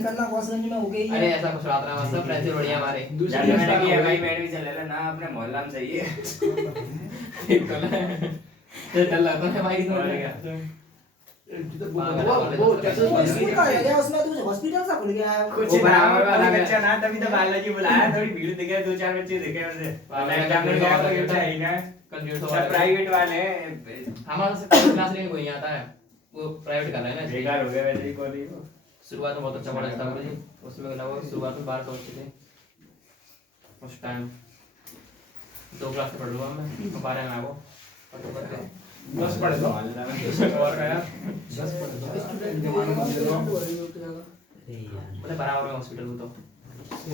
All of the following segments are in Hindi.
निकलना गोसगंज में हो गई है। अरे ऐसा कुछ बात ना मतलब प्रेशर बढ़िया हमारे दूसरी मैंने की एमआई बैठ भी चले ना अपने मोहल्ला में सही है। ठीक तो ना तो डर लगता है भाई और इधर क्या? वो तो स्कूल का रह गया उसमें तो हॉस्पिटल सा खुल गया है। कुछ वो ना बराबर वाला कोई है। बच्चा ना तभी तो बालाजी बुलाया थोड़ी भीड़ दिखे 2-4 बच्चे दिखे उसे वाला एग्जाम में गया कोई उठा ही ना कंप्यूटर सब प्राइवेट वाले हमारा से क्लास लेने कोई नहीं आता है वो प्राइवेट कर रहा है ना इसलिए। बेकार हो गया वैसे ही कॉलेज को शुरुआत में बहुत अच्छा पढ़ा था गुरु जी उसमें लगभग शुरुआत में 12 बच्चे थे उस टाइम 2 क्लास पढ़ लूँगा मैं 12 में वो बस पढ़ लो और गया 10 पढ़ लो स्टूडेंट जमाने में दे दो मतलब बराबर में हॉस्पिटल में तो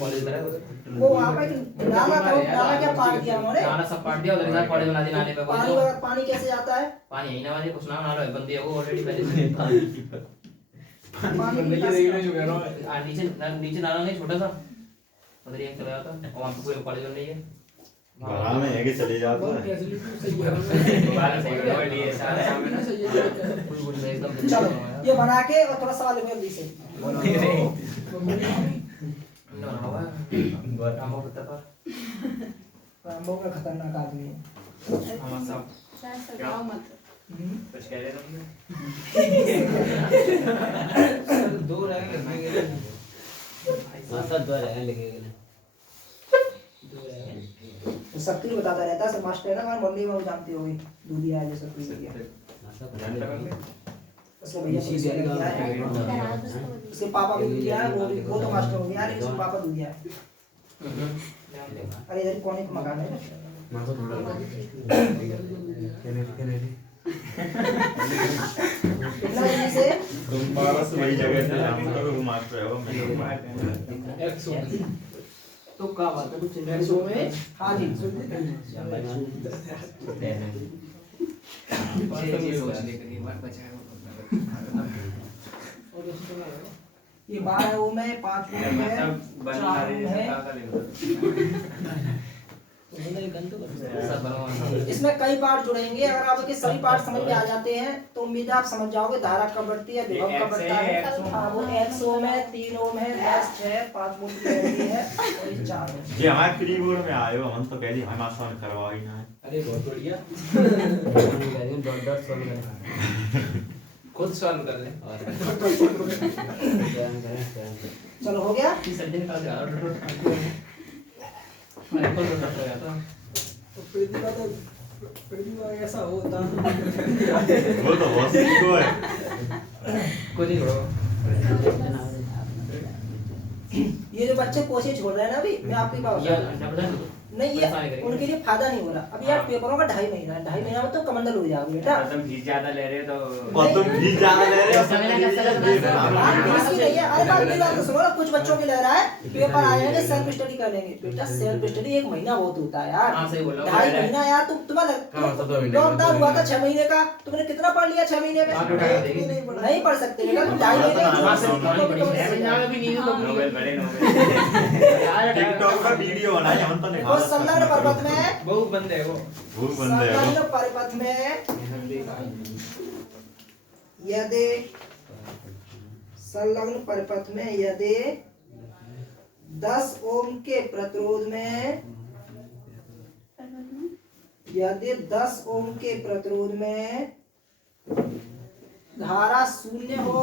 कॉलेज में वो वहाँ पे ड्रामा था, ड्रामा क्या पार्ट दिया उन्होंने? गाना सब पार्ट दिया उधर से कॉलेज बना दिया नाले पे कोई पानी तो वगैरह पानी कैसे जाता है? पानी यही ना वाले कुछ ना बना लो बंदी है वो ऑलरेडी पहले से पानी बंदे की ये देख रहे जो कह रहा हूँ नीचे नाला नहीं छोटा सा उधर एक चला जाता और वहाँ पे कोई कॉलेज नहीं है घरा में है कि चले जाता बहुत है। फैसिलिटी सही है दोबारा सही हो लिए सारे सामने सही है फुल एकदम चलो ये बना के और थोड़ा सवाल लिखो जल्दी से। ना हवा काम होता पर रामबाबू का खतरनाक आदमी है। हम सब गाँव मत कुछ कह रहे तुमने दो रहेंगे तो शक्ति बताता रहता है सब मास्टर है ना हमारे मोहल्ले में वो जानते होंगे दूधिया है जैसा कोई है उसके भैया पुलिस में लग गया है उसके पापा भी दूधिया है वो तो मास्टर हो गया लेकिन उसके पापा दूधिया है। अरे इधर कोने पे मकान है कितना जल्दी से तुम 12 से वही जगह पे जानते हो वो मास्टर है वो मैं 100 तो क्या बात है कुछ सो में हाँ जी ये 12 रूम है 5 रूम है 4 रूम है। सब बनवा इसमें कई पार्ट जुड़ेंगे अगर आपके सभी पार्ट समझ में आ जाते हैं तो उम्मीद है आप समझ जाओगे धारा कब बढ़ती है विभव कब बढ़ता है। हाँ वो एक्स ओम है 3 ओम है 10 6 5 वोल्ट है और ये 4 है। जी हमारे फ्री बोर्ड में आए हो हम तो कह दी हम आसान करवा ही ना है। अरे बहुत बढ़िया खुद सॉल्व कर ले चलो हो गया। सर्जन का जा मैं कल रोटा हो गया था तो प्रतिभा ऐसा होता वो तो बहुत सीखो है। कुछ नहीं करो ये जो बच्चे कोशिश छोड़ रहे हैं ना अभी मैं आपकी बात ये बता अंडा नहीं ये उनके लिए फायदा नहीं हो रहा अभी यार पेपरों का 2.5 महीना में तो कमंडल हो जाओगे बेटा। तुम फीस ज्यादा ले रहे हो तो और तुम भी ज्यादा ले रहे हो समय कैसे लगता है? बात ऐसी नहीं है। अरे बात मेरी बात तो सुनो ना कुछ बच्चों के लग रहा है पेपर आएंगे सेल्फ स्टडी कर लेंगे बेटा सेल्फ स्टडी 1 महीना बहुत होता है यार। हाँ, सही बोल रहा हूँ। 2.5 महीना यार तुम्हें लॉकडाउन हुआ था 6 महीने का तुमने कितना पढ़ लिया 6 महीने में नहीं पढ़ सकते बेटा तुम 2.5 महीने नोबेल बड़े नोबेल टिकटॉक पर वीडियो बनाई हम तो वो संलग्न पर्वत में बहुत बंदे है वो बंदे है संलग्न पर्वत में यदि संलग्न पर्वत में यदि 10 ओम के प्रतिरोध में यदि 10 ओम के प्रतिरोध में धारा 0 हो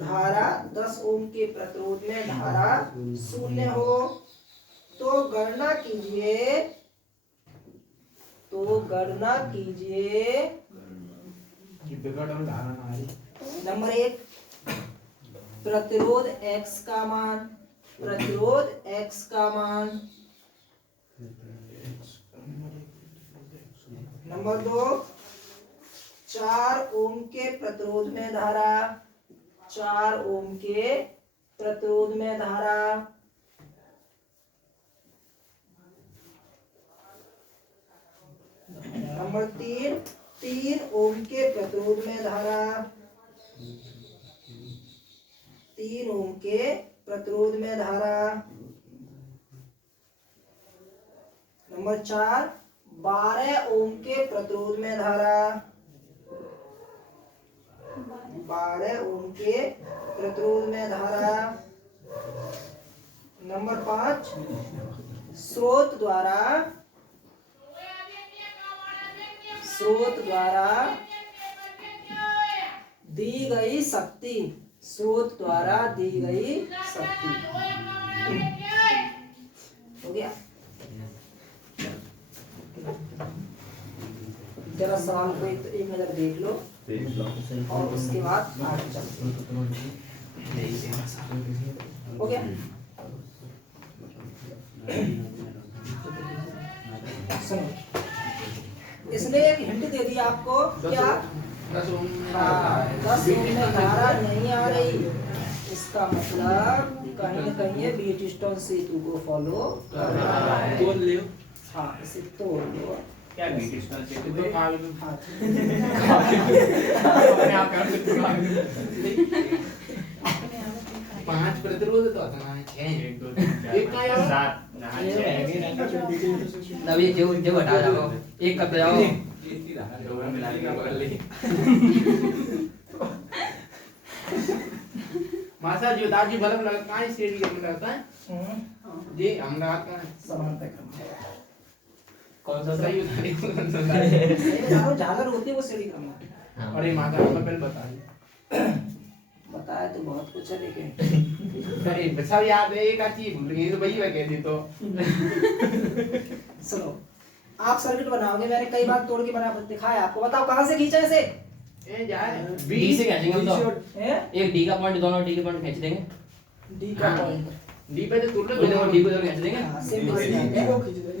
धारा 10 ओम के प्रतिरोध में धारा 0 हो तो गणना कीजिए नंबर 1 प्रतिरोध x का मान नंबर 2 4 ओम के प्रतिरोध में धारा 4 ओम के प्रतिरोध में धारा नंबर 3 ओम के प्रतिरोध में धारा 3 ओम के प्रतिरोध में धारा नंबर 4 12 ओम के प्रतिरोध में धारा 12 ओम के प्रतिरोध में धारा। नंबर 5, स्रोत द्वारा दी गई शक्ति। स्रोत द्वारा दी गई शक्ति। हो गया। जरा सवाल को एक नजर देख लो और उसके बाद आगे चलते हैं। हो गया। सुनो, इसने एक हिंट दे दिया आपको। क्या? 10 ओम में धारा नहीं आ रही, इसका मतलब कहीं न कहीं ये व्हीटस्टोन सेतु को फॉलो कर रहा है। तोड़ लियो। हाँ, इसे तोड़ लो। क्या व्हीटस्टोन से तो हाँ। अपने आप कर सकते हो। 5 प्रतिरोध तो आता है 6 1 2 3 4 7 अभी जो जो हटा जाओ एक कप जाओ मिला के कर ले। मासा जो दादी बल्ब लगा काई सेडी हम लगता है जी हम लगाता है समानता क्रम। कौन सा सही सही जानो झालर होती है वो सीढ़ी क्रम है। अरे माता हमें पहले बता दी बताया तो बहुत कुछ है लेकिन अरे सब याद है एक आची भूल गई तो वही मैं कह दी तो सुनो, आप सर्किट बनाओगे, मैंने कई बार तोड़ के बना दिखाया आपको। बताओ कहां से खींचा इसे? ए जाए डी से खींचेंगे हम तो। हैं? एक डी का पॉइंट, दोनों डी के पॉइंट खींच देंगे। डी का पॉइंट डी पे तो तोड़ तो दोनों डी को इधर खींच देंगे। हाँ, सिंपल सी बात है।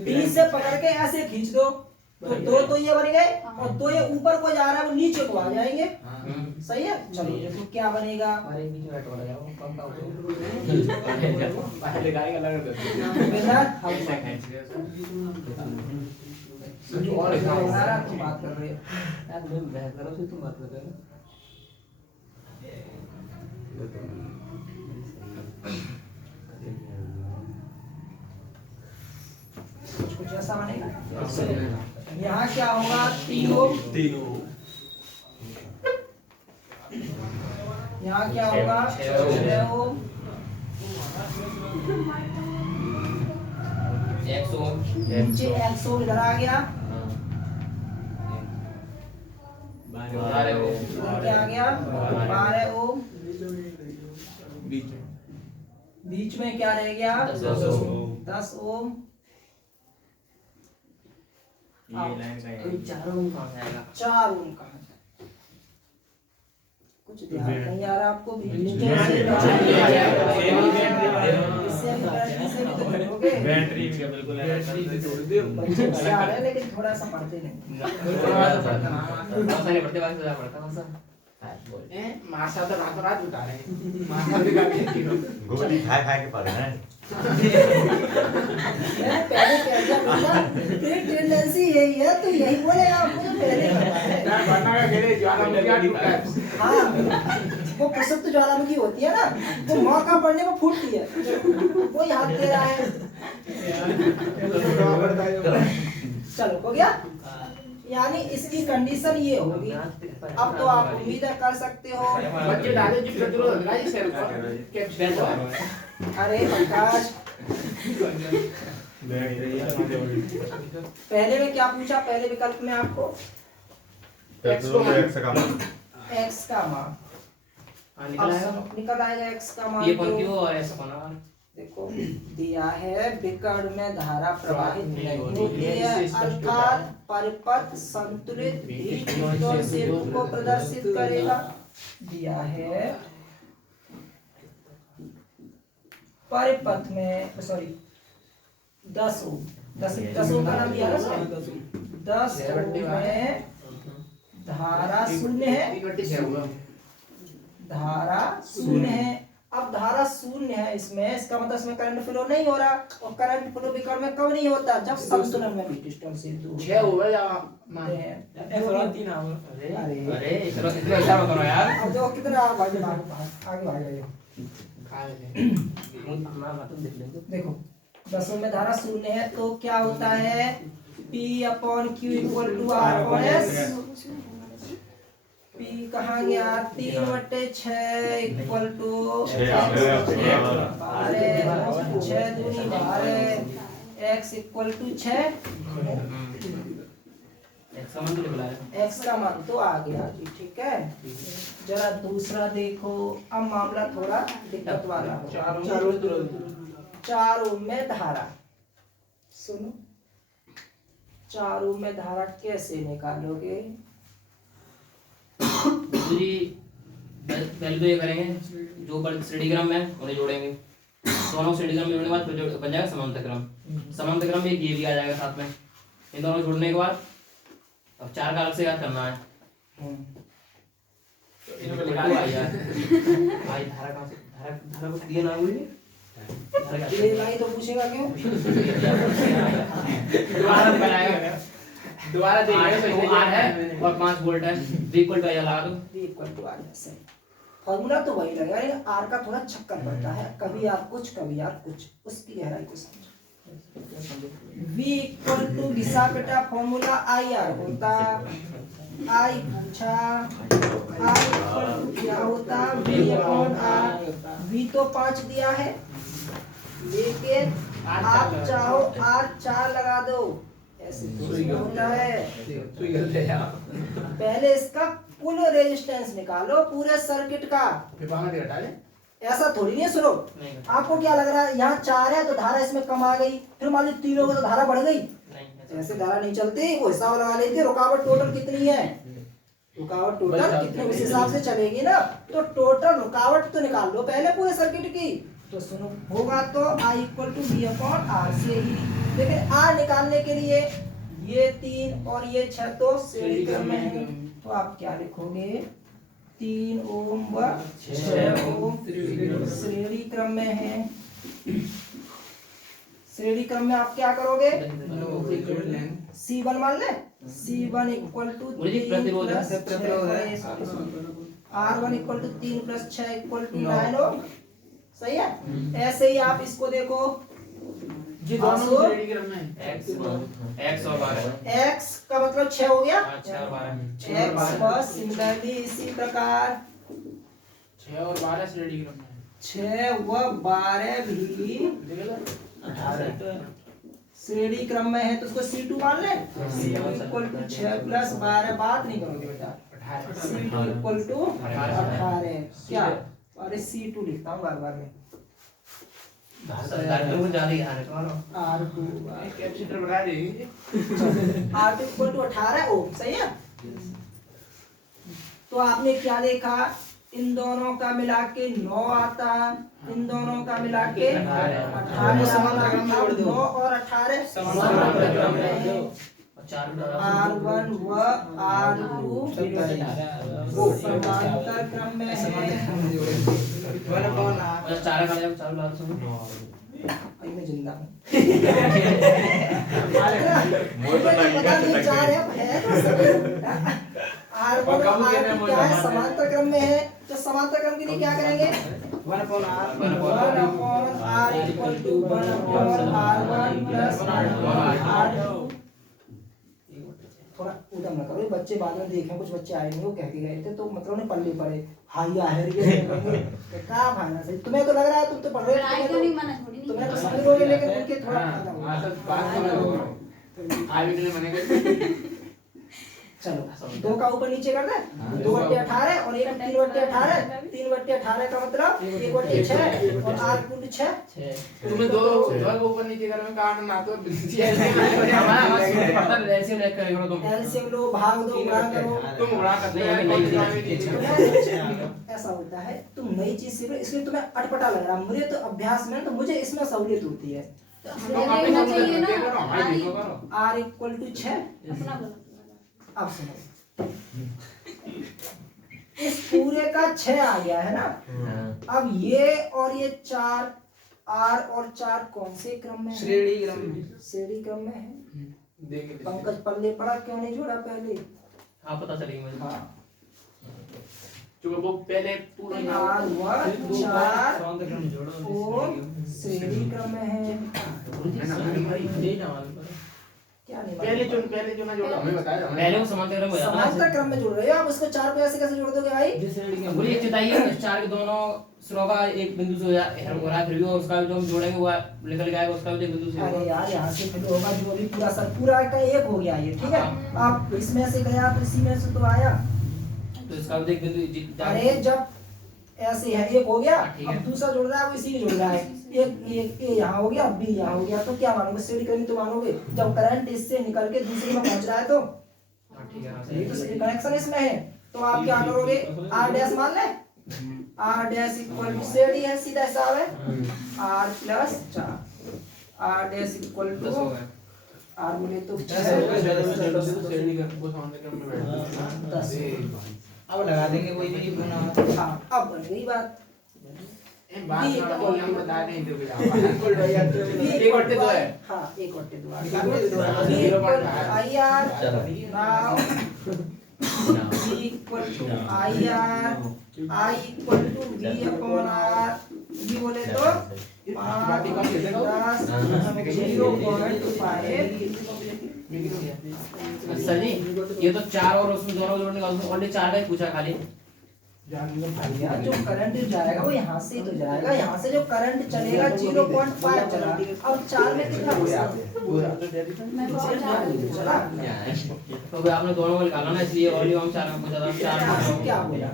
डी से पकड़ के ऐसे खींच दो तो दो तो ये बन गए और दो ये ऊपर को जा रहा है वो नीचे को आ जाएंगे। सही है। चलो देखो क्या बनेगा। अरे बीच में हटवा लगाओ कम का पहले गाय का लगा दो। बेटा हम ऐसा खींच लिया जो और बना रहा तुम बात कर रहे हो। यार मैं बहस कर रहा हूं तुम बात कर रहे हो। कुछ ऐसा बनेगा। यहाँ क्या होगा? 3 ओम। यहाँ क्या होगा? 6 ओम। 100 नीचे 100 इधर आ गया। इधर क्या आ गया? 12 ओम। बीच में क्या रह गया? 10 ओम। ये लाइन का है। चारों में कहां से आएगा? 4 ओम कहाँ है? कुछ ध्यान नहीं आ रहा आपको? बैटरी भी बिल्कुल बैटरी भी तोड़ दियो। बच्चे होशियार आ रहे हैं लेकिन थोड़ा सा पढ़ते नहीं। कौन सा नहीं पढ़ते बाकी से पढ़ता कौन सा? ए मासा तो रात रात उठा रहे मासा भी का भी गोली खा के पड़ रहा है। मैंने पहले कह दिया बेटा तेरी टेंडेंसी यही है, तू यही बोलेगा। आपको तो पहले पता है। यार बनना का घेरे ज्वालामुखी टूटा है हाँ, वो प्रसुप्त ज्वालामुखी होती है ना, वो मौका पड़ने पर फूटती है। वो याद दे रहा है। चलो हो गया। यानी इसकी कंडीशन ये होगी। अब तो आप उम्मीद कर सकते हो। बच्चे दादे जी प्रतिरोध लगा जी सर को कैप्चर अरे प्रकाश, पहले में क्या पूछा? पहले विकल्प में आपको x का मान अब निकल आएगा। x का मान ये कौन क्यों और ऐसा कौन है? देखो दिया है विकर्ण में धारा प्रवाहित नहीं होती है, अर्थात परिपथ संतुलित व्हीटस्टोन सेतु को प्रदर्शित करेगा। दिया है परिपथ में 10 ओम। 10 ओम का नाम दिया ना सर? 10 ओम में धारा शून्य है। धारा शून्य है। अब धारा शून्य है इसमें, इसका मतलब इसमें करंट फ्लो नहीं हो रहा, और करंट फ्लो विकर्ण में कब नहीं होता? जब संतुलन में व्हीटस्टोन सेतु 6 हो गया अरे अरे इतना इतना मत करो यार। अब देखो कितना आगे भाग जाइए। देखो 10 ओम में धारा शून्य है तो क्या होता है? P/Q = R/S। P कहाँ गया 3/6 इक्वल टू 6 दूनी 12 x इक्वल टू 6 x का मान तो निकला है। x का मान तो आ गया जी, ठीक है। जरा दूसरा देखो, अब मामला थोड़ा दिक्कत वाला हो। चारों में धारा, सुनो, चारों में धारा कैसे निकालोगे? जी पहले तो ये करेंगे, जो पर श्रेणीक्रम में उन्हें जोड़ेंगे, दोनों श्रेणीक्रम में जोड़ने के बाद फिर जो बन जाएगा समांतर क्रम। समांतर क्रम में एक ये भी आ जाएगा साथ में। इन दोनों जोड़ने के बाद अब 4 का अलग से याद करना है। भाई धारा कहाँ से, धारा कुछ दिया ना हुई ये लाई तो पूछेगा क्यों? दोबारा देखेंगे। R है और 5 वोल्ट है, V इक्वल टू I लगा दो। V इक्वल टू R है, सही। फॉर्मूला तो वही लगेगा, लेकिन R का थोड़ा चक्कर पड़ता है, कभी R कुछ कभी R कुछ, उसकी गहराई को समझो। V इक्वल टू घिसा पिटा फॉर्मूला IR होता, I पूछा, R इक्वल टू क्या होता V अपॉन R। V तो 5 दिया है, लेकिन आप चाहो R 4 लगा दो, ऐसे तो होता है। पहले इसका कुल रेजिस्टेंस निकालो पूरे सर्किट का, ऐसा थोड़ी नहीं है। सुनो, आपको क्या लग रहा है यहाँ 4 है तो धारा इसमें कम आ गई, फिर मान ली 3 होगा तो धारा बढ़ गई, ऐसे धारा नहीं चलती। वो हिसाब लगा लेते, रुकावट टोटल कितनी है, रुकावट टोटल कितनी, उस हिसाब से चलेगी ना। तो टोटल रुकावट तो निकाल लो पहले पूरे सर्किट की। तो सुनो, होगा तो I equal to V upon R से ही, लेकिन R निकालने के लिए ये 3 और ये 6 तो श्रेणी क्रम में है, तो आप क्या लिखोगे 3 ओम व 6 ओम श्रेणी क्रम में है। श्रेणी क्रम में आप क्या करोगे, C1 मान ले, C1 equal to R1 equal to 3 + 6 equal to 9 ohm, सही है। ऐसे ही आप इसको देखो, जी दोनों श्रेणी क्रम में x और 12 x का मतलब 6 हो गया, 6 और 12 x बस सिमिलरली इसी प्रकार 6 और 12 श्रेणी क्रम में 6 व 12 भी 18 श्रेणी क्रम में है, तो उसको C2 मान ले। C2 इक्वल टू 6 + 12, बात नहीं करोगे बेटा, C2 इक्वल टू 18 क्या, अरे C2 लिखता हूँ बार बार में, R2 कैपेसिटर बढ़ा देंगे, R2 इक्वल टू 18 ओम, सही है। तो आपने क्या देखा, इन दोनों का मिला के 9 आता, इन दोनों का मिला के 18 समांतर, 9 और 18 समांतर क्रम में है। R1 व R2 वो समांतर क्रम में है। मैं जिंदा हूँ। पता नहीं 4 है तो R1 और R2 क्या है, समांतर क्रम में है, तो समांतर क्रम के लिए क्या करेंगे 1 upon R equal to 1 upon R1 plus R2। थोड़ा उदम ना करो, बच्चे बाद में देखें, कुछ बच्चे आए नहीं, वो कह के गए थे तो मतलब उन्हें पल्ले पड़े, हाई आहर के क्या भाना सही। तुम्हें तो लग रहा है तुम तो पढ़ रहे हो, तुम्हें तो समझ लोगे, लेकिन उनके थोड़ा चलो 2 का ऊपर नीचे कर दे, 2/18 और 3/18, 3/18 का मतलब 1/6 और R कुल 6। तुम्हें दो ऊपर नीचे करने का कारण ना तो एलसीएम लो, भाग दो, गुणा करो, तुम गुणा करते हो। ऐसा होता है, तुम नई चीज सीख रहे हो इसलिए तुम्हें अटपटा लग रहा है, मुझे तो अभ्यास में तो मुझे इसमें सहूलियत होती है। R equal to 6। अब सुनो, इस पूरे का 6 आ गया है ना। अब ये और ये 4, R और 4 कौन से क्रम में है, श्रेणी क्रम में, श्रेणी क्रम में है। देखिए पंकज पल्ले पड़ा, क्यों नहीं जोड़ा पहले, हाँ पता चलेगी मुझे। हाँ चूंकि वो पहले पूरा R1 4 ओम श्रेणी क्रम में है। क्या नहीं पहले चुना जोड़ा हमें बताया पहले वो समांतर क्रम हो जाता है समांतर क्रम में जोड़ रहे हो आप, उसको 4 को ऐसे कैसे जोड़ दोगे भाई? पूरी एक चौथाई है, तो 4 के दोनों सिरों का एक बिंदु से हो रहा है, फिर भी वो उसका जो हम जोड़ेंगे वो निकल के आएगा, उसका भी एक बिंदु से अरे होगा। यार यहाँ से फिर होगा जो भी पूरा सर पूरा का एक हो गया ये, ठीक है? आप इसमें से गया तो इसी में से तो आया। तो इसका भी एक बिंदु अरे जब ऐसे है एक हो गया, ठीक है। अब दूसरा जोड़ रहा है वो इसी में जोड़ रहा है, एक ए यहाँ हो गया, बी यहाँ हो गया, तो क्या मानोगे? स्टेडी क्रम तो मानोगे जब करंट इससे निकल के दूसरे में पहुंच रहा है, तो ठीक है। ये तो कनेक्शन इसमें है। तो आप क्या करोगे? आर डैश मान ले, R dash equal to steady है, सीधा हिसाब है R plus 4, R dash equal to R मिले तो 10। अब लगा देंगे कोई नहीं बना। हाँ अब बन गई बात। बात थोड़ा हम बता दें इधर भी एक वट्टे दो है। हाँ एक वट्टे दो I R now equal to I R, I equal to V upon R, V बोले तो 5 10 0.5। सर जी ये तो 4 और उसमें दोनों जोड़ने का ऑलरेडी 4 का ही पूछा खाली। भैया जो करंट जाएगा वो यहाँ से ही तो जाएगा, यहाँ से जो करंट चलेगा 0.5 चला, अब 4 में कितना बचा? चला तो भाई आपने दोनों को निकाला ना, इसलिए वॉल्यूम हम 4 में पूछा था, 4 यहाँ से क्या बोला?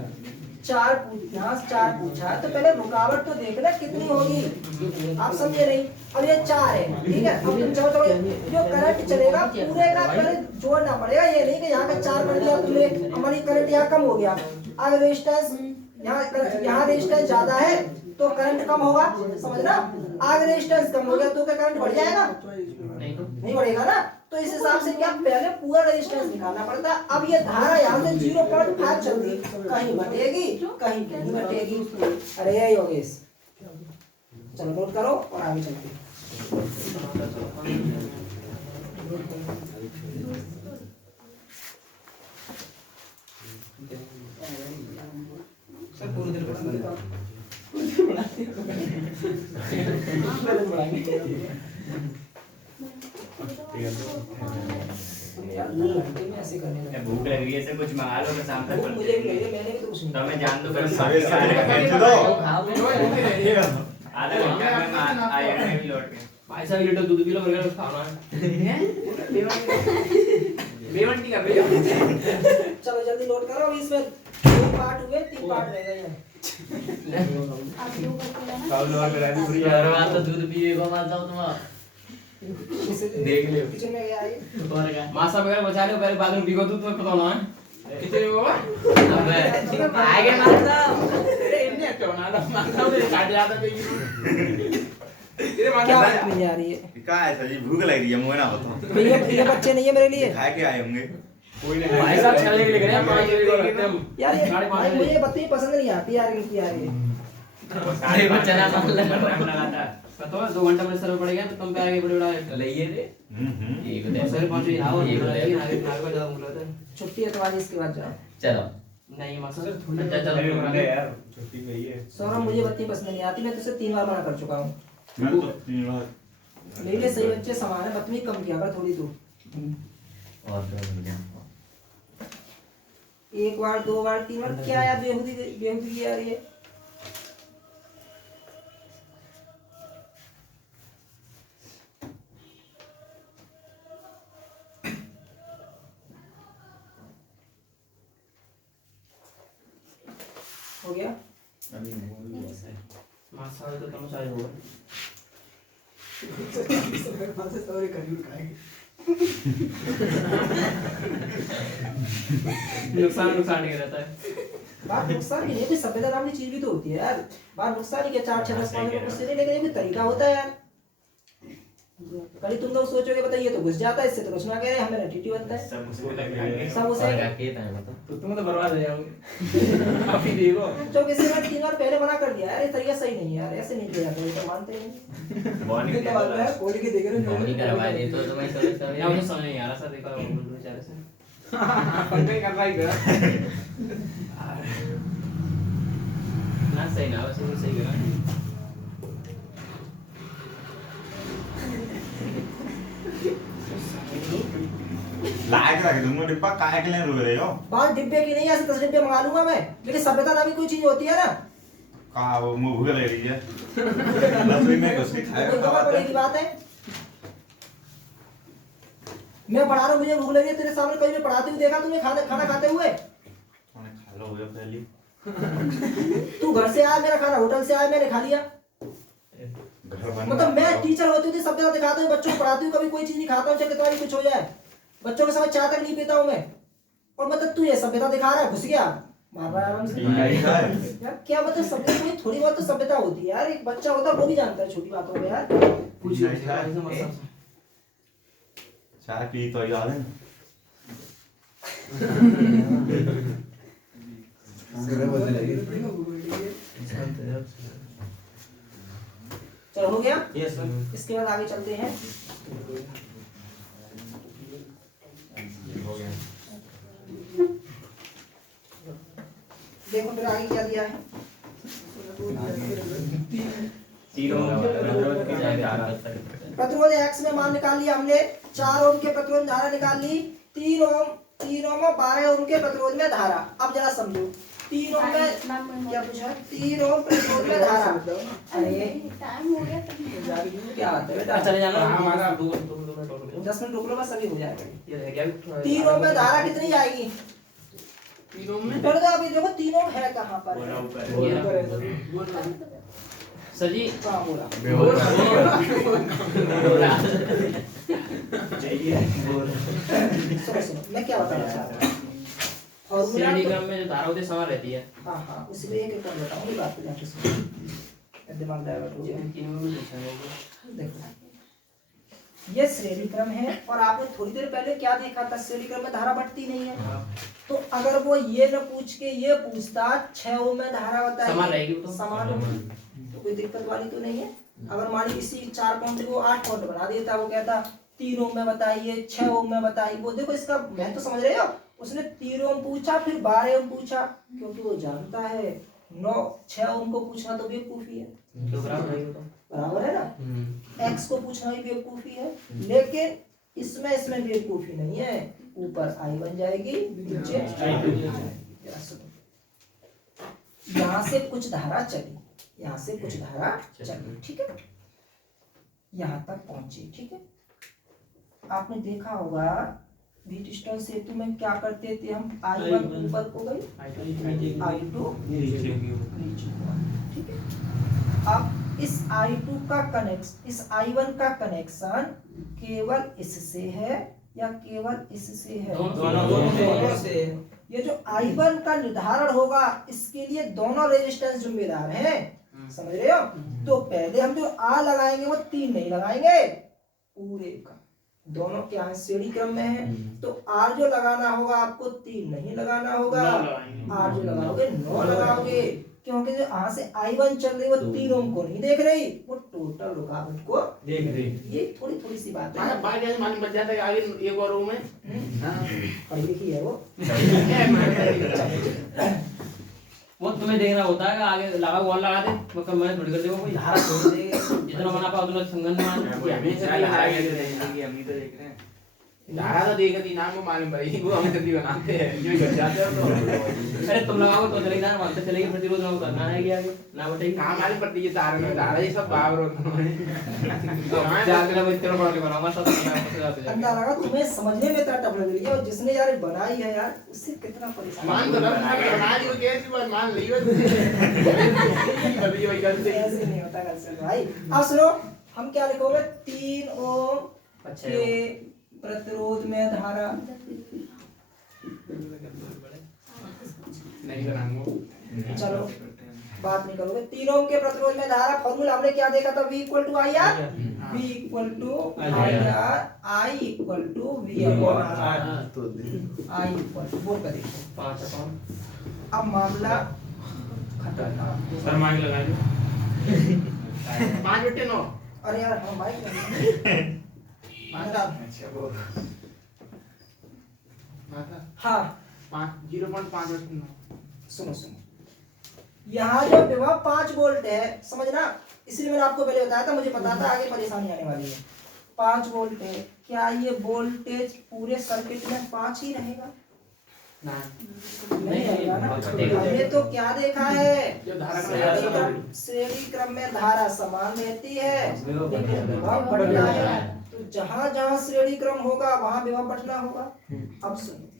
4 यहाँ से 4 पूछा है, तो पहले रुकावट तो देखना कितनी होगी, आप समझे नहीं? अब ये 4 है, ठीक है? अब तुम चलो जो करंट चलेगा पूरे का पहले जोड़ना पड़ेगा, ये नहीं कि यहाँ का 4 बढ़ गया तुमने, हमारी करंट यहाँ कम हो गया। अगर रेजिस्टेंस यहाँ रेजिस्टेंस ज्यादा है तो करंट कम होगा, समझना? अगर रेजिस्टेंस कम हो गया तो क्या करंट बढ़ जाएगा? नहीं बढ़ेगा ना। तो इस हिसाब से क्या पहले पूरा रेजिस्टेंस निकालना पड़ता है। अब ये धारा यहाँ से 0.5 चल रही, कहीं घटेगी कहीं नहीं घटेगी। अरे यही योगेश, चलो नोट करो और आगे चलते हैं। सर पूरी देर ऐसे करने लगे। भूख लग रही है, ऐसे कुछ मंगा लो तो शाम तक वो मुझे भी लगी है, मैंने भी तो कुछ नहीं तो मैं जान दो सारे दो आधा घंटा में आएगा मैं भी लौट के। भाई साहब लीटर दूध पी लो, मेरे को खाना है। बेवंटी का भैया चलो जल्दी नोट करो। अभी इसमें 2 पार्ट हुए, 3 पार्ट रह गए हैं। यार बात तो दूध पिए को मान जाओ तुम। देख लियो किचन में गया ये। मासा वगैरह बचा लो, पहले बाद में पीको दूध, तुम्हें पता होना है कितने में बाबा अबे आगे मासा तेरे इन्हें अच्छा बना दो मासा उधर काट जाता पे तेरे माने क्या बात मिल जा रही है? क्या है सर जी, भूख लग रही है, मुझे ना बताओ। ये बच्चे नहीं है मेरे लिए। खाए के आए होंगे। कोई नहीं भाई साहब चलने के लिए गए हैं 5 बजे को रखते हम यार ये 5:30 भाई मुझे ये बत्ती पसंद नहीं आती यार इनकी यार ये। अरे वो चना मान ले टाइम लगाता है। पता है 2 घंटा में सर्व पड़ेगा तो तुम पे आगे बड़े बड़ा लइए रे एक दे सर पहुंचे आओ ये आगे आगे को ज्यादा मुझे लगता है। छुट्टी है तुम्हारी, इसके बाद जाओ। चलो नहीं मासा चलो यार छुट्टी गई है। सौरभ मुझे बत्ती पसंद नहीं आती, मैं तुझसे 3 बार मना कर चुका हूँ। मैं तो 3 बार मेरे लिए सही बच्चे समान है, बत्ती कम किया कर थोड़ी तू। और तो एक बार 2 बार 3 बार क्या यार बेहूदी यार ये। हो गया मासा तो तुम चाहे हो नुकसान नहीं रहता है। बात नुकसान की नहीं, कोई सभ्यता नाम की चीज भी तो होती है यार। बात नुकसान ही क्या 4-6 10 पाने को उससे नहीं, लेकिन ये कोई तरीका होता है यार। कभी तुम लोग सोचोगे बताइए तो घुस जाता है, इससे तो बचना कह रहे हैं, हमें टीटी बनता है सब मुझसे लग गया। सब उसे तो तुम तो बर्बाद हो जाओगे आप ही देखो जो किसी ने 3 बार पहले मना कर दिया यार, ये तरीका सही नहीं है यार, ऐसे नहीं किया जाता, ये तो मानते नहीं। मॉर्निंग तो बात है कोई के देख रहे हो नहीं करवा दे तो तुम्हें समझ या मुझे समझ नहीं आ रहा सर, देखो बोल दो बेचारे से पंगे कर रहा है ना सही ना वैसे भी सही करा। रख दूंगा डिब्बा, काहे के लिए रो रहे हो? 5 डिब्बे की नहीं, ऐसे 10 डिब्बे मंगा लूंगा मैं, लेकिन सभ्यता नामी कोई चीज होती है ना। कहा वो मुंह भूख ले रही है। रसोई में घुस के खाएगा कोई खबर पड़ने की बात है। मैं पढ़ा रहा हूँ, मुझे भूख लगी है, तेरे सामने कहीं मैं पढ़ाते हुए देखा तुमने खाना खाते हुए? तूने खा लो हो पहले। तू घर से आया, मेरा खाना होटल से आया, मैंने खा लिया। घर बन मतलब मैं टीचर होती हूँ, सभ्यता दिखाता हूँ, बच्चों को पढ़ाती हूँ, कभी कोई चीज नहीं खाता हूँ, चाहे कितना भी कुछ हो जाए, बच्चों के साथ चाय तक नहीं पीता हूँ मैं। और मतलब तू ये सभ्यता दिखा रहा है, घुस गया मार रहा है आराम से। यार क्या मतलब, सभ्यता कोई थोड़ी बहुत तो सभ्यता होती है यार, एक बच्चा होता है वो भी जानता है छोटी बातों में यार। चाय पी तो याद है। चलो हो गया। Yes sir. इसके बाद आगे चलते हैं। देखो फिर आगे क्या दिया है। प्रतिरोध एक्स में मान निकाल लिया हमने, 4 ओम के प्रतिरोध में धारा निकाल ली, 3 ओम और 12 ओम के प्रतिरोध में धारा। अब जरा समझो, 3 ओम में क्या पूछा, 3 ओम प्रतिरोध में धारा। अरे टाइम हो गया क्या बात है बेटा, चले जाना हमारा 10 मिनट रुक लो बस, अभी हो जाएगा। ये रह गया 3 ओम में धारा कितनी आएगी? 3 ओम में पढ़ दो अभी, देखो 3 ओम है कहाँ पर है? सर जी कहाँ बोला? सुनो सुनो, मैं क्या बताना चाहता हूँ, फॉर्मूला श्रेणीक्रम में जो धारा होती है समान रहती है। हाँ हाँ, उसमें एक एक बताऊँ, ये बात पे जाके सुनो, दिमाग डाइवर्ट हो गया। देखो ये श्रेणी क्रम है, और आपने थोड़ी देर पहले क्या देखा था, श्रेणी क्रम में धारा बढ़ती नहीं है। तो अगर वो ये न पूछ के ये पूछता 6 ओम में धारा बताइए, समान रहेगी वो तो। समान होगी, तो कोई दिक्कत वाली तो नहीं है। अगर मान ली इसी 4 पॉइंट को 8 पॉइंट बना देता, वो कहता 3 ओम में बताइए, 6 ओम में बताइए, वो देखो इसका मैं तो समझ रहे हो, उसने 3 ओम पूछा फिर 12 ओम पूछा, क्योंकि वो जानता है 6 ओम को पूछना तो बेवकूफी है, तो बराबर रहेगी वो तो। बराबर है ना। एक्स को पूछना भी बेवकूफी है, लेकिन इसमें बेवकूफी नहीं है, ऊपर आई बन जाएगी, नीचे जरा सुनो। यहाँ से कुछ धारा चली, यहाँ से कुछ धारा चली, ठीक है, यहाँ तक पहुंची, ठीक है। आपने देखा होगा व्हीटस्टोन सेतु में क्या करते थे हम, I1 ऊपर को गई, I2 नीचे को, ठीक है। अब इस I2 का कनेक्शन, इस I1 का कनेक्शन केवल इससे है या केवल इससे है? दोनों से। ये जो I1 का निर्धारण होगा, इसके लिए दोनों रेजिस्टेंस जिम्मेदार हैं, समझ रहे हो। तो पहले हम जो R लगाएंगे वो 3 नहीं लगाएंगे, पूरे का, दोनों क्या श्रेणी क्रम में है, तो R जो लगाना होगा आपको 3 नहीं लगाना होगा, R जो लगाओगे 9 लगाओगे, क्योंकि जो यहाँ से I1 चल रही वो 3 ओम को नहीं देख रही, वो टोटल रुकावट को देख रही। ये थोड़ी थोड़ी सी बात है, बाहर जैसे मालूम पड़ जाता है आगे एक और रूम में। पढ़ी लिखी है वो तुम्हें देखना होता है, आगे लगा वॉल लगा दे, मतलब मैं थोड़ी कर देगा, कोई धारा छोड़ दे, जितना मना पाओ उतना संगन में हम ही तो देख रहे हैं। धारा तो देखती नाम को मालूम पड़ेगी, वो हमें जल्दी बनाते हैं, जो कर जाते हो तो। अरे तुम लगाओ तो चलेगी ना, मानते चलेगी, प्रतिरोध ना करना है क्या आगे ना बताइए। काम हमारी पड़ती है तार में, धारा ये सब बाबर होता है। जाके ना इतना बड़ा के बनाऊंगा सब आपसे जाते अंदर लगा, तुम्हें समझने में इतना टफ लग रही है, और जिसने यार बनाई है यार, उससे कितना परेशान मान तो बना ली, वो कैसी बात मान ली हो भाई गलती ऐसे नहीं होता गलत भाई। अब सुनो, हम क्या लिखोगे, 3 ओम के प्रतिरोध में धारा, नहीं बनाऊंगा। चलो बात नहीं करोगे, 3 ओम के प्रतिरोध में धारा, फॉर्मूला हमने क्या देखा था, V equal to I R, V equal to I R, I equal to V upon R, I equal to, बोल कर देखो 5 अपॉन। अब मामला खतरनाक। सर माइक लगा दो। 5/9। अरे यार हम माइक माता अच्छा वो माता हाँ 0.5/9। सुनो सुनो, यहाँ जो विभव 5 वोल्ट है, समझना, इसलिए मैंने आपको पहले बताया था, मुझे पता था आगे परेशानी आने वाली है। 5 वोल्ट है, क्या ये वोल्टेज पूरे सर्किट में 5 ही रहेगा? नहीं रहेगा ना। हमने तो क्या देखा है, जो धारा श्रेणी क्रम में धारा समान रहती है लेकिन विभव बढ़ता है। तो जहां जहां श्रेणी क्रम होगा वहां विभव बढ़ना होगा। अब सुनिए,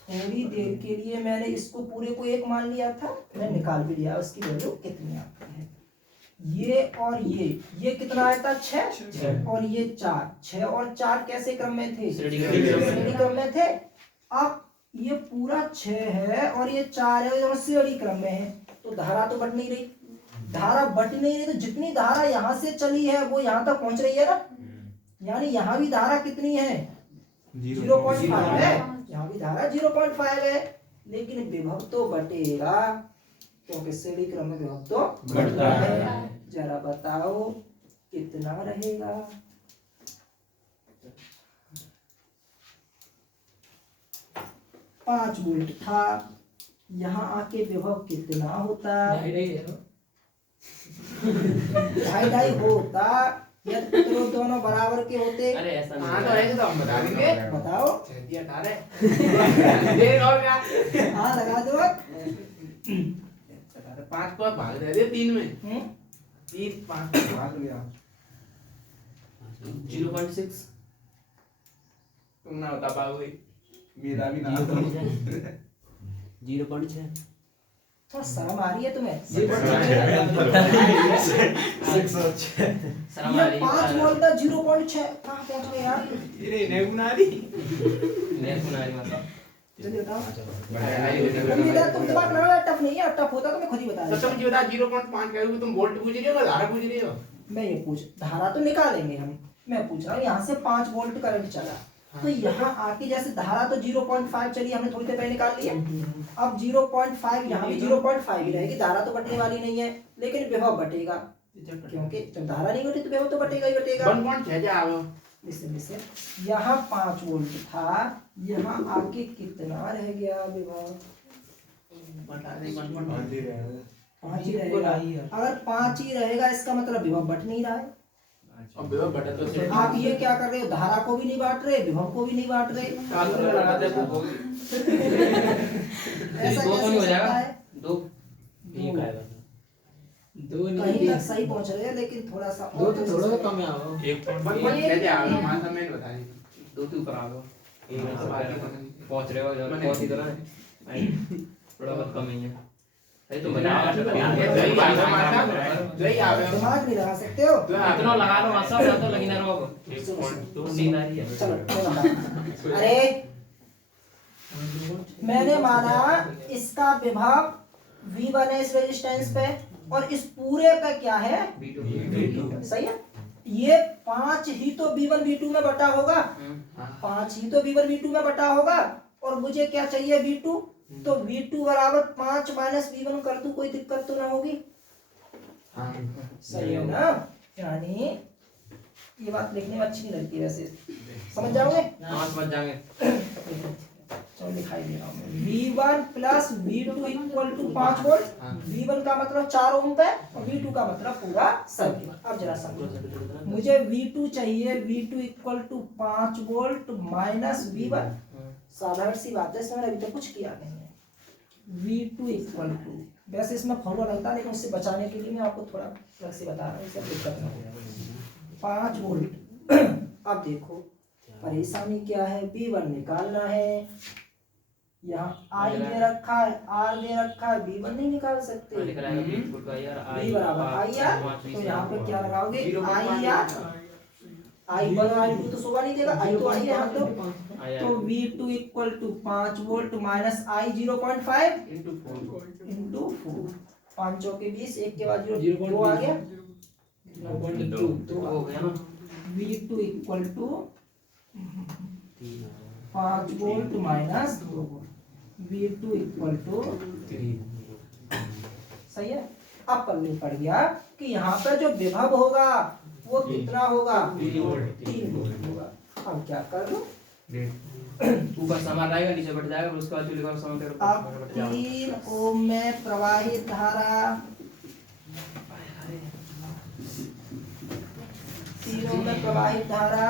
थोड़ी देर के लिए मैंने इसको पूरे को 1 मान लिया था, मैंने निकाल भी लिया उसकी वैल्यू कितनी आती है। ये और ये कितना आया था 6 और ये 4, 6 और 4 कैसे क्रम में थे? श्रेणी क्रम में थे। अब ये पूरा 6 है और ये 4 है, दोनों श्रेणी क्रम में है, तो धारा तो बढ़ नहीं रही। धारा बढ़ नहीं रही तो जितनी धारा यहाँ से चली है वो यहाँ तक पहुंच रही है ना, यानी यहाँ भी धारा कितनी है 0.5 है, यहाँ भी धारा 0.5 है, लेकिन विभव तो बढ़ेगा क्योंकि श्रेणी क्रम में विभव तो बढ़ता है। जरा बताओ कितना रहेगा? 5 वोल्ट था, यहाँ आके विभव कितना होता? 2.5 होता। यदि तो दोनों बराबर के होते। अरे ऐसा नहीं। हाँ तो ऐसे तो हम बता देंगे। बताओ। 18 देर और क्या? हाँ लगा दो। 5 को भाग दे दे 3 में। 3 5 भाग लिया। 0.6 तुम ना बता पाओगे। मेरा भी ना 0.6 थोड़ा शर्म आ रही है तुम्हें? शर्म आ रही है। 5 वोल्ट का 0.6 कहाँ पहुँच गए यार? ये नहीं गुना रही। नहीं सुना रही मतलब। जल्दी बताओ। मेरा तुम दिमाग लगाना टफ नहीं है, टफ होता तो मैं खुद ही बता तो देता। तुम जो बता 0.5 कहोगे तुम वोल्ट पूछ रहे हो धारा पूछ रहे हो? मैं ये पूछ, धारा तो निकालेंगे हम, मैं पूछ रहा हूँ यहाँ से 5 वोल्ट करंट चला, तो यहाँ आके जैसे धारा तो 0.5 चली, हमने थोड़ी देर पहले निकाल लिया। अब 0.5 यहाँ भी 0.5 ही रहेगी, धारा तो बढ़ने वाली नहीं है, लेकिन विभव बढ़ेगा क्योंकि जब धारा नहीं घटी तो विभव तो बढ़ेगा ही बढ़ेगा। 1.6 जाओ। इससे यहाँ 5 वोल्ट था, यहाँ आके कितना रह गया विभव? बता दे 1.5 5 ही रहेगा। अगर 5 ही रहेगा इसका मतलब विभव बढ़ नहीं रहा है। अब विभव बढ़ा तो से आप ये क्या कर रहे हो, धारा को भी नहीं बांट रहे, विभव को भी नहीं बांट रहे। लगाते ऐसा दो तो नहीं हो कैसे जाएगा? सकता है? दो एक आएगा कहीं तक सही पहुंच रहे हैं लेकिन थोड़ा सा दो तो थोड़ा सा कम है आओ 1.6 जाओ मान सम्मान बता दी। दो के ऊपर आ गए। एक पहुंच रहे हो यार, बहुत ही तरह है। थोड़ा बहुत कम ही है। सही तो बता। जय आवे दिमाग नहीं लगा सकते हो। इतना लगा लो मास्टर, या तो लगी ना रहो अब। तो नींद आ रही है। चलो मैं बताता हूं। अरे मैंने माना इसका विभव V1 है इस रेजिस्टेंस पे और इस पूरे पे क्या है V2। सही है। ये 5 ही तो V1 V2 में बटा होगा, 5 ही तो V1 V2 में बटा होगा और मुझे क्या चाहिए V2, तो V2 बराबर 5 माइनस V1 कर दूं, कोई दिक्कत तो ना होगी। सही है ना? यानी ये बात लिखने में अच्छी नहीं लगती, वैसे समझ जाओगे? हाँ समझ जाएंगे। चलो दिखाई दे रहा हूँ। V1 plus V2 equal to 5 volt. V1 का मतलब 4 ओम पे और V2 का मतलब पूरा सर्किट। अब जरा समझो, मुझे V2 चाहिए, V2 equal to 5 volt minus V1। साधारण सी बात है, इसमें अभी तक कुछ किया नहीं है। V2 इक्वल टू, वैसे इसमें फॉर्मूला लगता है लेकिन उससे बचाने के लिए मैं आपको थोड़ा अलग से बता रहा हूँ, इससे दिक्कत ना हो। 5 वोल्ट। अब देखो परेशानी क्या है, V1 निकालना है, यहाँ I दे रखा है, R दे रखा है, V1 नहीं निकाल सकते। लिख रहा है V बराबर IR, तो यहाँ पे क्या लगाओगे IR। I1 और I2 तो शोभा नहीं देगा, I तो I है यहाँ तो V2 equal to 5 volt minus I 0.5 into 4। 5 चौके 20, एक के बाद 0 आ गया, 2 हो गया ना। V2 equal to 5 volt minus 2 volt, V2 equal to 3। सही है। अब पल्ले पड़ गया कि यहाँ पे जो विभव होगा वो कितना होगा, 3 वोल्ट होगा। अब क्या कर लो, ऊपर सामान रहेगा, नीचे बढ़ जाएगा, फिर उसके बाद जो लिखा है सामान पे अब 3 ओम में प्रवाहित धारा, 3 ओम में प्रवाहित धारा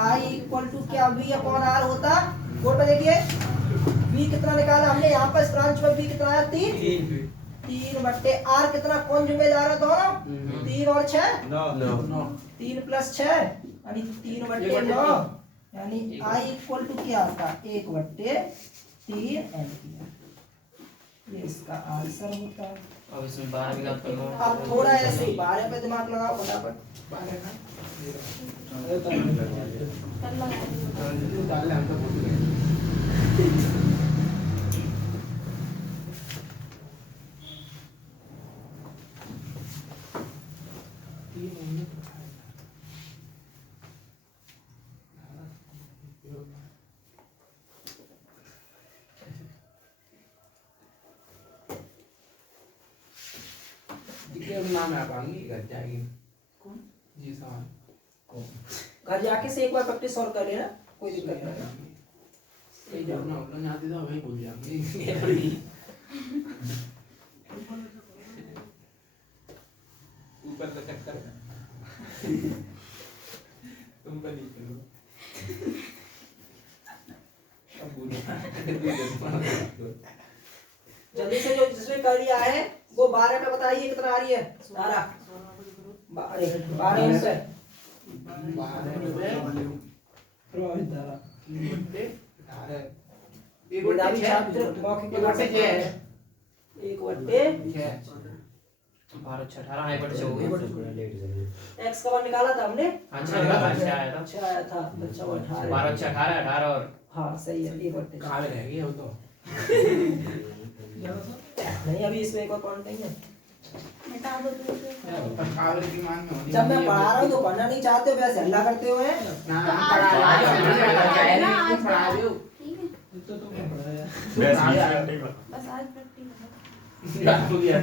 I इक्वल टू क्या V अपॉन R होता। बोर्ड पे देखिए V कितना निकाला हमने यहाँ पर इस ब्रांच में V कितना आया 3 बट्टे R कितना, कौन जिम्मेदार है दोनों 3 और 6 3 प्लस 6 यानी 3 बट्टे 9 यानी I इक्वल टू क्या आता 1 बट्टे 3 एम्पियर। ये इसका आंसर होता है। अब इसमें 12 भी याद करना है। अब थोड़ा ऐसे ही 12 पे दिमाग लगाओ फटाफट। नाम है पाएंगे घर जाएगी कौन जी सवाल घर जाके से एक बार प्रैक्टिस सॉल्व कर लेना, कोई दिक्कत नहीं। सही जब ना बोलना जाते तो वही भूल जाएंगे ऊपर का चक्कर तुम पर नहीं करो अब जल्दी से जो जिसने कर लिया है वो 12 पे बताइए कितना आ रही है धारा। 12 से प्रवाहित धारा मेधावी छात्र मौखिक बता सकते हैं 1 बट्टे 12 6 18 है बट 6 हो गया। x का मान निकाला था हमने। अच्छा निकाला 6 आया था। अच्छा आया था बच्चा 18 12 6 18 18 और हाँ सही है 1 बट्टे काले रह गए वो तो नहीं अभी इसमें एक और पॉइंट नहीं है। काले की मान में होनी जब मैं पढ़ा रहा हूँ तो पढ़ना नहीं चाहते हो वैसे हल्ला करते हो हैं। ना पढ़ा रहे हो बस 20 घंटे का बस आज प्रैक्टिस याद हो गया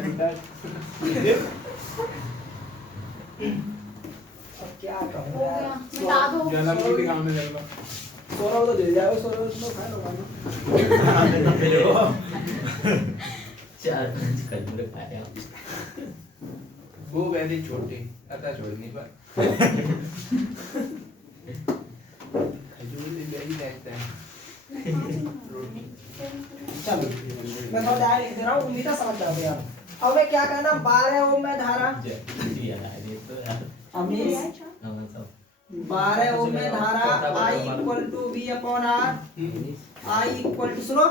अब क्या कहूँ हो यार। गया बता दो जन्म की काम में चल रहा सोलह तो दे जाओ 16 उसमें खा लो आने तक ले लो 4 5 कल खाया वो वैसे छोटे अतः छोड़ने पर खजूर से यही लगता है चलो मैं थोड़ा डायरेक्ट लिख दे रहा हूँ, उम्मीद है समझ जाओगे यार। अब मैं क्या कहना 12 ओम में धारा अमीश 12 ओम में धारा I equal to V upon R I equal to सुनो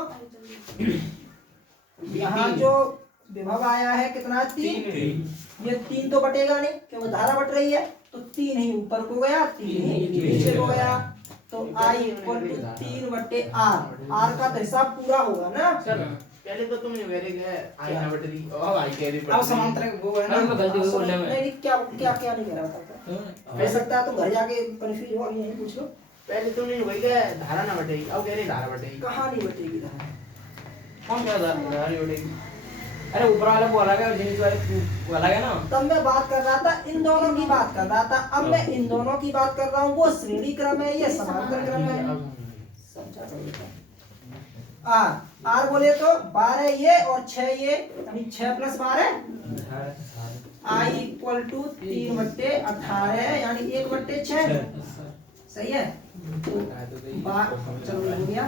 यहाँ जो विभव आया है कितना 3 ये 3 तो बटेगा नहीं क्योंकि धारा बट रही है तो 3 ही ऊपर को गया 3 ही नीचे को गया तो I इक्वल टू 3 बटे R का तो हिसाब पूरा होगा ना। सर पहले तो तुमने मेरे के आई ना बटरी अब आई कह रही अब समांतर वो है ना मैं गलती हुई बोलने में। नहीं क्या क्या क्या नहीं कह रहा था कह सकता है तुम घर जाके कंफ्यूज हो अभी यहीं पूछ लो। पहले तुमने वही कहा धारा ना बटेगी अब कह रही धारा बटेगी कहाँ नहीं बटेगी धारा कौन क्या था धारा नहीं उठेगी। अरे ऊपर वाला वो अलग है और नीचे वाले वो अलग है ना। तब मैं बात कर रहा था इन दोनों की बात कर रहा था अब मैं इन दोनों की बात कर रहा हूँ वो श्रेणी क्रम है ये समांतर क्रम है। समझा आर बोले तो 12 ये और 6 ये यानी 6 प्लस 12 I इक्वल टू 3 बट्टे 18 यानी 1 बट्टे 6 सही है। तो चलो हो गया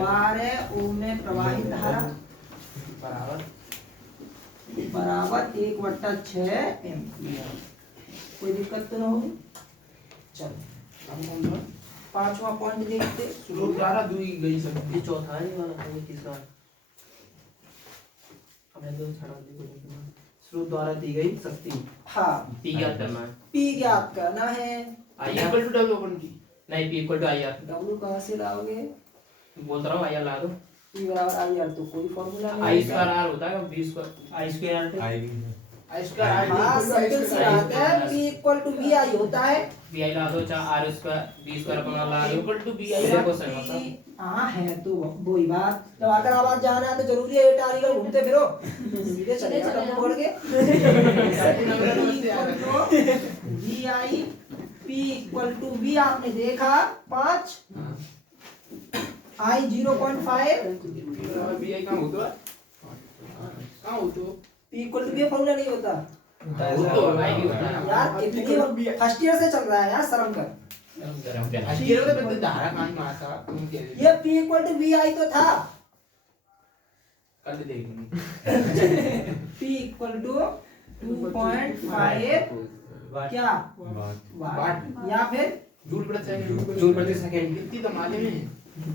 12 ओम में प्रवाहित धारा बराबर 1 बट्टा 6 एम्पियर। कोई दिक्कत तो ना होगी। चलो पांचवा पॉइंट देखते स्लोप धारा दुई गई सब ये चौथा है वाला है किसका हमें दो छड़ा दी को स्रोत द्वारा दी गई शक्ति हाँ P ज्ञात करना है। P ज्ञात करना है। IR equal to W upon की नहीं P equal to IR W कहाँ से लाओगे बोल रहा हूँ IR ला दो। P बराबर IR तो कोई फॉर्मूला I नहीं स्क्वायर R होता है B square I square R आई इसका हाँ सिंपल सी बात है P इक्वल टू VI होता है। VI ला दो चाहे R स्क्वायर B स्क्वायर अपन ला दो इक्वल टू बी ये क्वेश्चन होता है। हाँ है तो वही बात जब आकर आवाज जाना है तो जरूरी है बेटा अलीगढ़ घूमते फिरो सीधे चले जाओ डब्बू बोल के VI P equal to V आपने देखा 5 I 0.5 बी आई कहां होता है कहां होता P equal to V formula नहीं होता वो तो आएगी बता यार कितनी फर्स्ट ईयर से चल रहा है यार, शर्म कर। अच्छी है तो बंदे धारा कहां मारता तुम कह रहे ये P इक्वल टू VI तो था। कर देंगे P इक्वल टू 2.5 क्या वाट या फिर जूल प्रति सेकंड कितनी तो मालूम है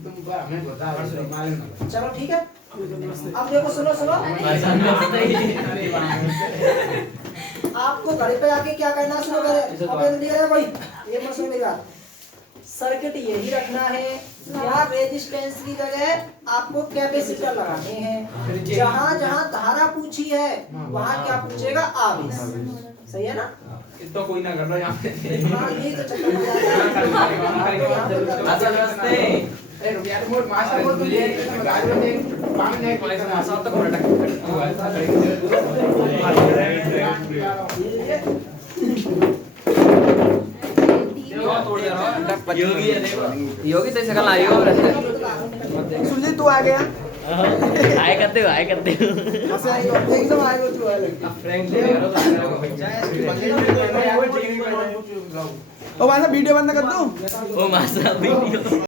तुम पर हमें बता मालूम ना। चलो ठीक है। अब देखो सुनो सुनो, आपको घड़ी पे आके क्या करना है, सुनो मेरे अबे नहीं है भाई, ये मत सुनो मेरी बात। सर्किट यही रखना है या रेजिस्टेंस की जगह आपको कैपेसिटर लगाने हैं। जहां जहां धारा पूछी है वहां क्या पूछेगा, आवेश। सही है ना? तो कोई ना कर लो यहाँ पे। हाँ यही तो चक्कर में आता है। ए रुपया तो मोर मास्टर बोल तुम ये गाड़ी में काम नहीं कॉलेज में आसा तो कोटा योगी है देखो, योगी तो सकल आयो और सुरजीत तू आ गया, आए करते हो ऐसे आई एकदम आएगा तू आ फ्रेंड ओ भाई वीडियो बंद कर दूं। ओ मासा वीडियो